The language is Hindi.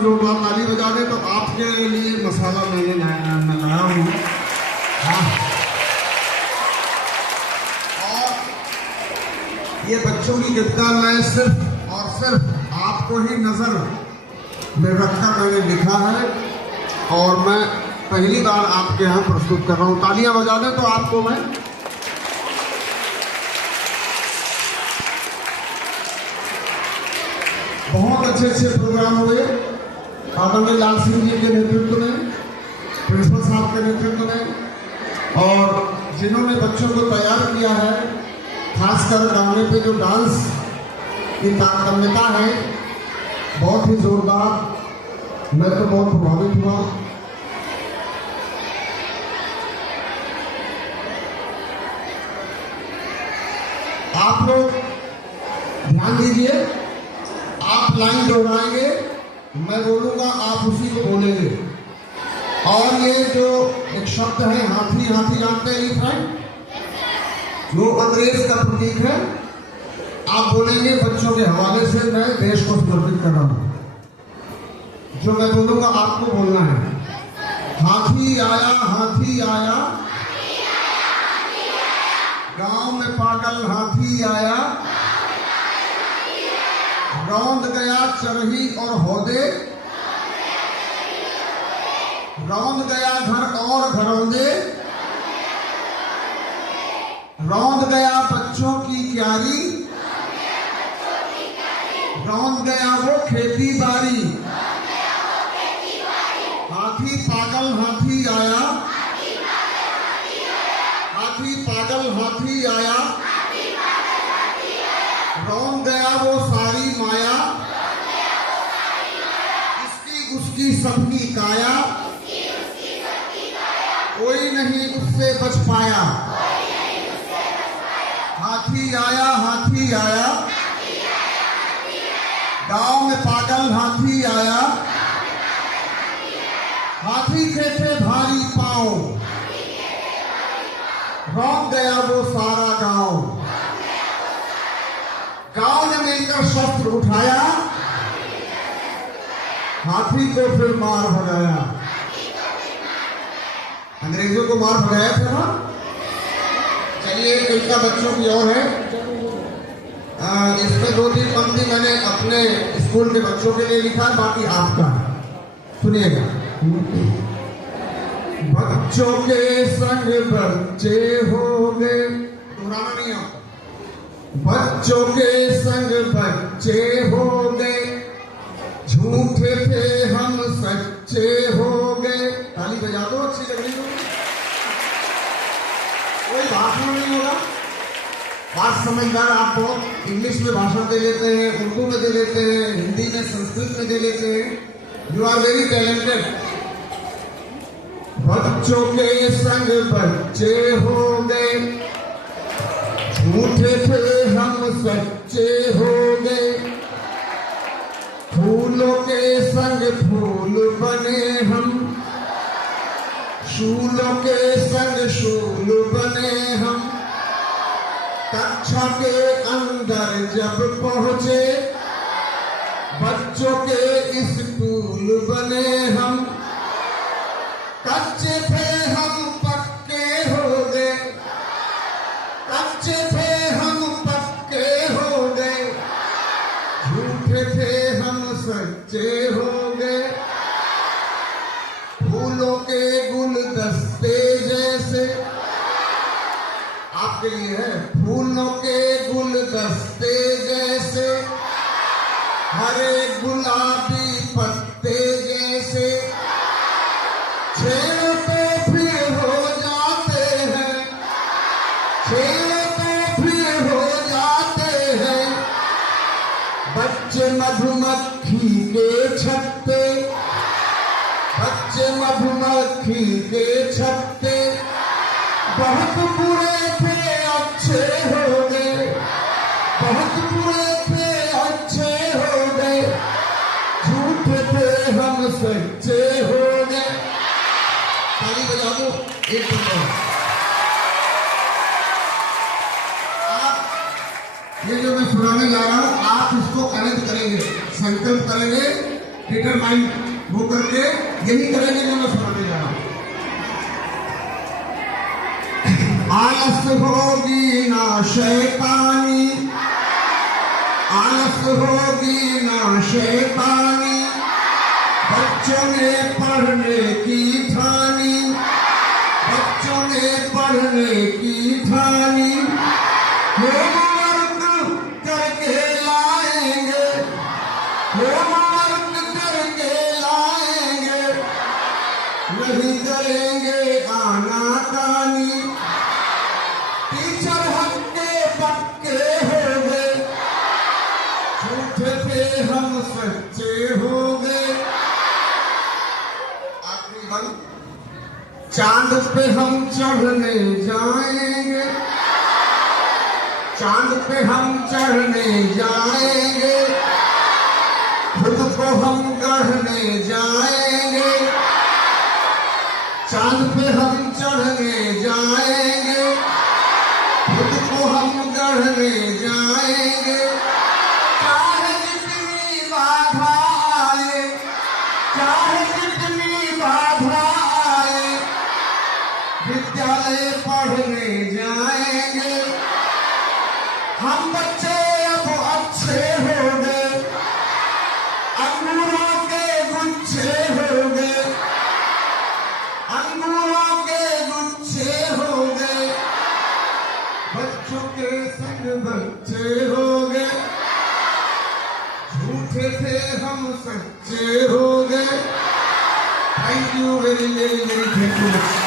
में जोरदार ताली बजा दे। तो आपके लिए मसाला मैं लाया हूँ। हाँ, और ये बच्चों की गीतकार मैं सिर्फ और सिर्फ आपको ही नजर में रखकर मैंने लिखा है और मैं पहली बार आपके यहाँ प्रस्तुत कर रहा हूँ। तालियां बजा दें तो आपको मैं बहुत अच्छे प्रोग्राम हुए आदरणीय लाल सिंह जी के नेतृत्व में, प्रिंसिपल साहब के नेतृत्व में, और जिन्होंने बच्चों को तैयार किया है, खासकर गाने पे जो डांस की ताकतम्यता है बहुत ही जोरदार। मैं तो बहुत प्रभावित हुआ। आप लोग ध्यान दीजिए, आप लाइन दोहराएंगे, मैं बोलूंगा आप उसी को बोलेंगे। और ये जो एक शब्द है हाथी, हाथी जानते हैं फ्रेंड, वो अंग्रेज का प्रतीक है। आप बोलेंगे बच्चों के हवाले से, मैं देश को समर्पित कर रहा हूं। जो मैं बोलूंगा आपको बोलना है। हाथी आया, हाथी आया, गांव में पागल हाथी आया, रौंद गया चरही और होदे, रौंद गया घर और घरौंदे, रौंद गया बच्चों की क्यारी, रौंद गया वो खेती बाड़ी। हाथी पागल हाथी आया, हाथी पागल हाथी आया, रौंद गया वो सारी माया, इसकी उसकी सबकी काया, कोई नहीं उससे बच पाया। हाथी आया, हाथी आया, गांव में पागल हाथी आया, हाथी के थे भारी पांव, रौंद गया वो सारा गांव। गांव ने मिलकर शस्त्र उठाया, हाथी को फिर मार भगाया। अंग्रेजों को मार भगाया था ना। चलिए कविता बच्चों की ओर है। इसमें 2-3 पंक्ति मैंने अपने स्कूल के बच्चों के लिए लिखा है, बाकी आपका सुनिएगा। बच्चों के संग बच्चे हो गए, दोहराना नहीं आपको। बच्चों के संग बच्चे हो गए, झूठे थे हम सच्चे हो गए। ताली बजा दो, अच्छी लग रही हो। कोई भाषण नहीं होगा, बात समझदार। आप बहुत इंग्लिश में भाषण दे लेते हैं, उर्दू में दे लेते हैं, हिंदी में, संस्कृत में दे लेते हैं। You are very talented. बच्चों के संग बच्चे हो गए, झूठे थे हम सच्चे हो गए, फूलों के संग फूल बने हम, शूलों के संग शूल बने हम। कक्षा के अंदर जब पहुंचे, बच्चों के स्कूल बने हम। कच्चे थे हम पक्के हो गए, कच्चे थे हम पक्के हो गए, झूठे थे हम सच्चे हो गए। फूलों के गुलदस्ते जैसे, आपके लिए है, फूलों के गुलदस्ते जैसे, हरे गुलाबी पत्ते जैसे, छेड़ते फिर हो जाते हैं, छेड़ते फिर हो जाते हैं। बच्चे मधुमक्खी के छत्ते, बच्चे मधुमक्खी के छत्ते, बहुत बुरे थे अच्छे हो गए, बहुत बुरे थे अच्छे हो गए, झूठे थे हम सच्चे हो गए। ताली बजा दो एक मिनट। आप ये जो मैं सुनाने जा रहा हूं, आप इसको कनेक्ट करेंगे, संकल्प करेंगे डिटरमाइन वो करके यही करेंगे जो मैं सुनाने जा रहा हूं। आलस होगी ना शैतानी, आलस होगी ना शैतानी, बच्चों ने पढ़ने की ठानी, बच्चों ने पढ़ने की ठानी, होमवर्क करके लाएंगे, होमवर्क करके लाएंगे, नहीं करेंगे आनाकानी, टीचर हक्के पक्के हो गए, झूठे थे हम सच्चे हो गए। आखिरी बात, चांद पे हम चढ़ने जाएंगे, चांद पे हम चढ़ने जाएंगे, खुद को हम गढ़ने जाएंगे, चांद पे हम चढ़ने जाएंगे, खुद को हम गढ़ने जाएंगे। चाहे जितनी बाधा आए, चाहे जितनी बाधा आए, विद्यालय पढ़ने जाएंगे। हम बच्चे अब अच्छे हो गए, अंगूरों के गुच्छे हो गए, अंगूरों के गुच्छे हो गए, बच्चों के संग बच्चे हो गए, झूठे थे हम सच्चे हो गए। Thank you very very very thank you.